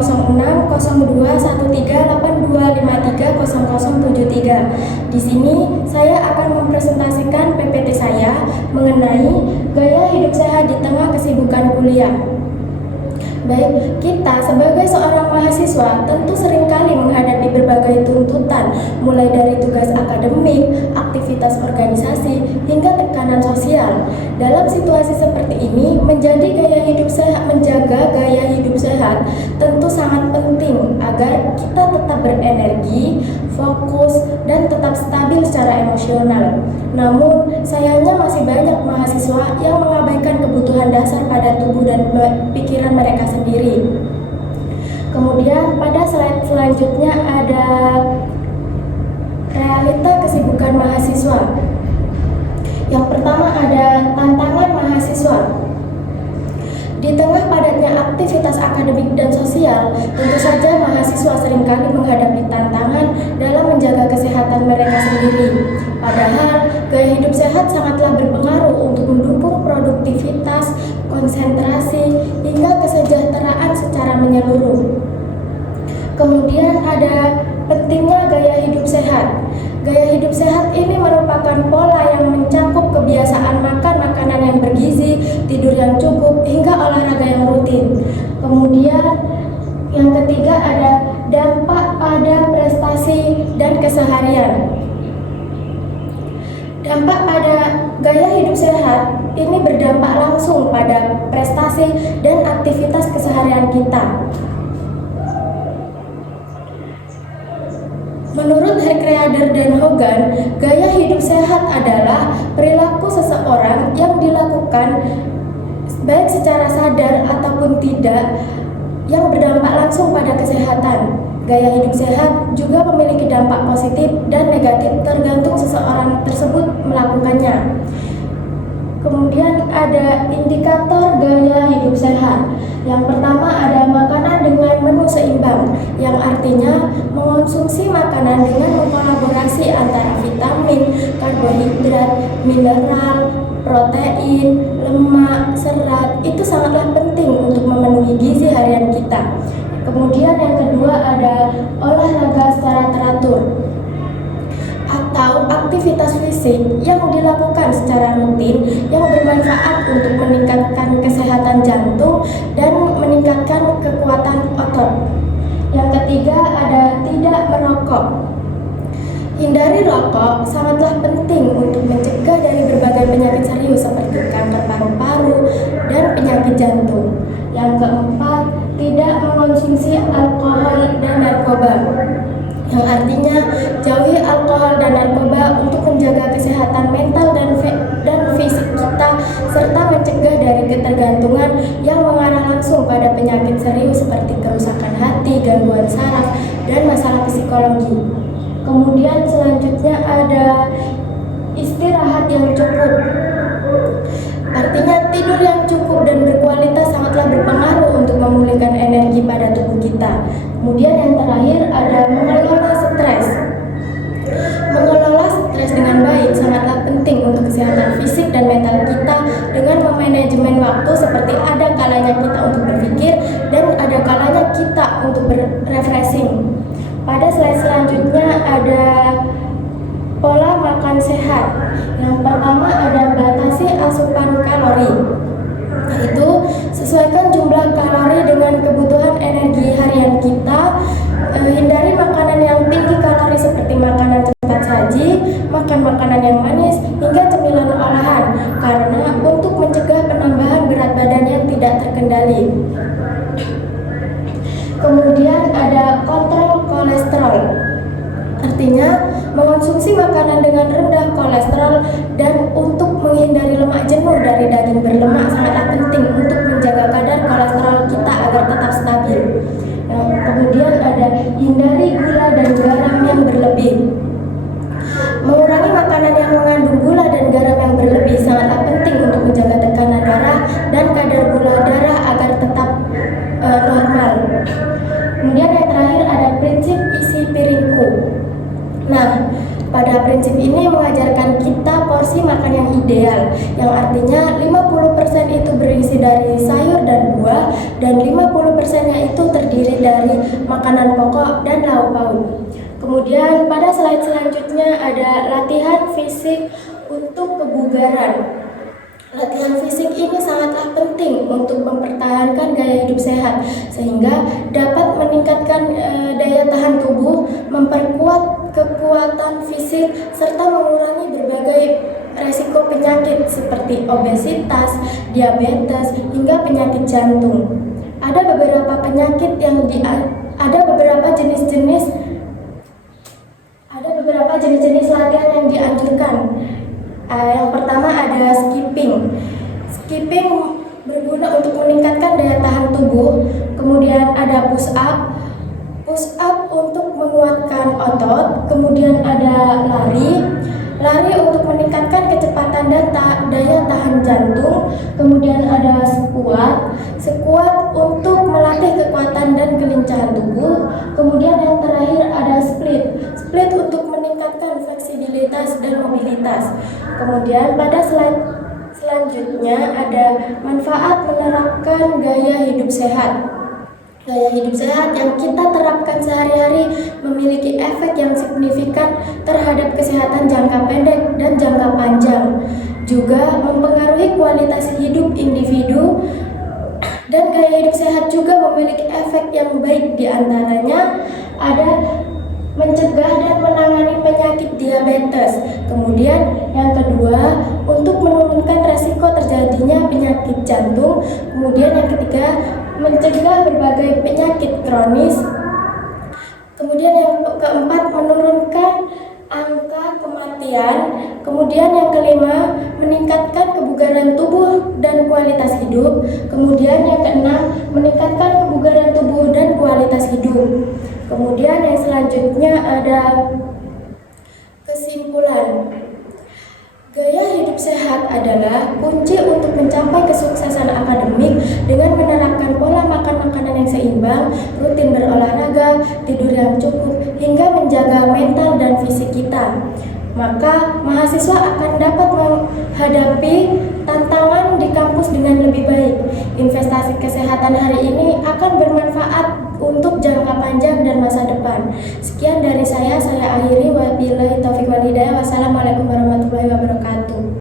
06021382530073. Di sini saya akan mempresentasikan PPT saya mengenai gaya hidup sehat di tengah kesibukan kuliah. Baik, kita sebagai seorang mahasiswa tentu seringkali menghadapi berbagai tuntutan, mulai dari tugas akademik, aktivitas organisasi, hingga tekanan sosial. Dalam situasi seperti ini, menjaga gaya hidup sehat tentu sangat penting agar kita tetap berenergi, fokus, dan tetap stabil secara emosional. Namun, sayangnya masih banyak mahasiswa yang mengabaikan kebutuhan dasar pada tubuh dan pikiran mereka sendiri. Kemudian pada slide selanjutnya ada realita kesibukan mahasiswa. Yang pertama ada tantangan mahasiswa. Di tengah padatnya aktivitas akademik dan sosial, tentu saja mahasiswa seringkali menghadapi tantangan dalam menjaga kesehatan mereka sendiri. Padahal, gaya hidup sehat sangatlah berpengaruh untuk mendukung produktivitas, konsentrasi, hingga kesejahteraan secara menyeluruh. Kemudian ada pentingnya gaya hidup sehat. Gaya hidup sehat ini merupakan pola yang mencakup kebiasaan makan makanan yang bergizi, tidur yang cukup, hingga olahraga yang rutin. Kemudian yang ketiga ada dampak pada prestasi dan keseharian. Dampak pada gaya hidup sehat ini berdampak langsung pada prestasi dan aktivitas keseharian kita. Menurut Henk Rieder dan Hogan, gaya hidup sehat adalah perilaku seseorang yang dilakukan baik secara sadar ataupun tidak yang berdampak langsung pada kesehatan. Gaya hidup sehat juga memiliki dampak positif dan negatif tergantung seseorang tersebut melakukannya. Kemudian ada indikator gaya hidup sehat. Yang pertama ada makanan dengan menu seimbang, yang artinya mengonsumsi makanan dengan mengkolaborasi antara vitamin, karbohidrat, mineral, protein, lemak, serat. Itu sangatlah penting untuk memenuhi gizi harian kita. Kemudian yang kedua ada olahraga secara teratur atau aktivitas fisik yang dilakukan secara rutin yang bermanfaat untuk meningkatkan kesehatan jantung dan meningkatkan kekuatan otot. Yang ketiga ada tidak merokok. Hindari rokok sangatlah penting untuk mencegah dari berbagai penyakit serius seperti kanker paru-paru dan penyakit jantung. Yang keempat, tidak mengonsumsi alkohol dan narkoba. Yang artinya jauhi alkohol dan narkoba untuk menjaga kesehatan mental dan fisik kita serta mencegah dari ketergantungan yang mengarah langsung pada penyakit serius seperti kerusakan hati, gangguan saraf, dan masalah psikologi. Kemudian selanjutnya ada istirahat yang cukup. Artinya tidur yang cukup dan berkualitas sangatlah berpengaruh untuk memulihkan energi pada tubuh kita. Kemudian yang terakhir ada mengelola stres. Mengelola stres dengan baik sangatlah penting untuk kesehatan fisik dan mental kita dengan memanajemen waktu seperti ada kalanya kita untuk berpikir dan ada kalanya kita untuk refreshing. Pada slide selanjutnya ada pola makan sehat. Yang pertama ada batasi asupan kalori, yaitu sesuaikan jumlah kalori dengan kebutuhan energi harian kita. Hindari makanan yang tinggi kalori seperti makanan cepat saji, makan makanan yang manis, hingga cemilan olahan, karena untuk mencegah penambahan berat badan yang tidak terkendali. Kemudian ada kontrol kolesterol. Artinya mengonsumsi makanan dengan rendah kolesterol dan untuk menghindari lemak jenuh dari daging berlemak sangatlah penting untuk menjaga kadar kolesterol kita agar tetap stabil. Kemudian ada hindari gula dan garam yang berlebih. Mengurangi makanan yang mengandung gula dan garam yang berlebih sangatlah penting untuk menjaga tekanan darah dan kadar gula darah agar tetap normal. Kemudian yang terakhir ada prinsip isi piringku. Nah, pada prinsip ini mengajarkan kita porsi makan yang ideal, yang artinya 50% itu berisi dari sayur dan buah, dan 50%-nya itu terdiri dari makanan pokok dan lauk pauk. Kemudian pada slide selanjutnya ada latihan fisik untuk kebugaran. Latihan fisik ini sangatlah penting untuk mempertahankan gaya hidup sehat, sehingga dapat meningkatkan daya tahan tubuh, memperkuat kekuatan fisik, serta mengurangi berbagai resiko penyakit seperti obesitas, diabetes, hingga penyakit jantung. Ada beberapa penyakit yang ada beberapa jenis-jenis latihan yang dianjurkan. Yang pertama ada skipping. Skipping berguna untuk meningkatkan daya tahan tubuh. Kemudian ada push up. Push up untuk menguatkan otot. Kemudian ada lari. Lari untuk meningkatkan kecepatan dan daya tahan jantung. Kemudian ada squat. Squat untuk melatih kekuatan dan kelincahan tubuh. Kemudian yang terakhir ada split. Split untuk meningkatkan fleksibilitas dan mobilitas. Kemudian pada slide selanjutnya ada manfaat menerapkan gaya hidup sehat. Gaya hidup sehat yang kita terapkan sehari-hari memiliki efek yang signifikan terhadap kesehatan jangka pendek dan jangka panjang. Juga mempengaruhi kualitas hidup individu, dan gaya hidup sehat juga memiliki efek yang baik, diantaranya ada mencegah dan menangani penyakit diabetes. Kemudian yang kedua, untuk menurunkan resiko terjadinya penyakit jantung. Kemudian yang ketiga, mencegah berbagai penyakit kronis. Kemudian yang keempat, menurunkan angka kematian. Kemudian yang kelima, meningkatkan kebugaran tubuh dan kualitas hidup. Kemudian yang keenam, meningkatkan kebugaran tubuh dan kualitas hidup. Kemudian yang selanjutnya ada kesimpulan. Gaya hidup sehat adalah kunci untuk mencapai kesuksesan akademik dengan menerapkan pola makan makanan yang seimbang, rutin berolahraga, tidur yang cukup, hingga menjaga mental dan fisik kita. Maka mahasiswa akan dapat menghadapi tantangan di kampus dengan lebih baik. Investasi kesehatan hari ini akan bermanfaat untuk jangka panjang dan masa depan. Sekian dari saya akhiri. Wabillahi taufiq wal hidayah. Wassalamualaikum warahmatullahi wabarakatuh.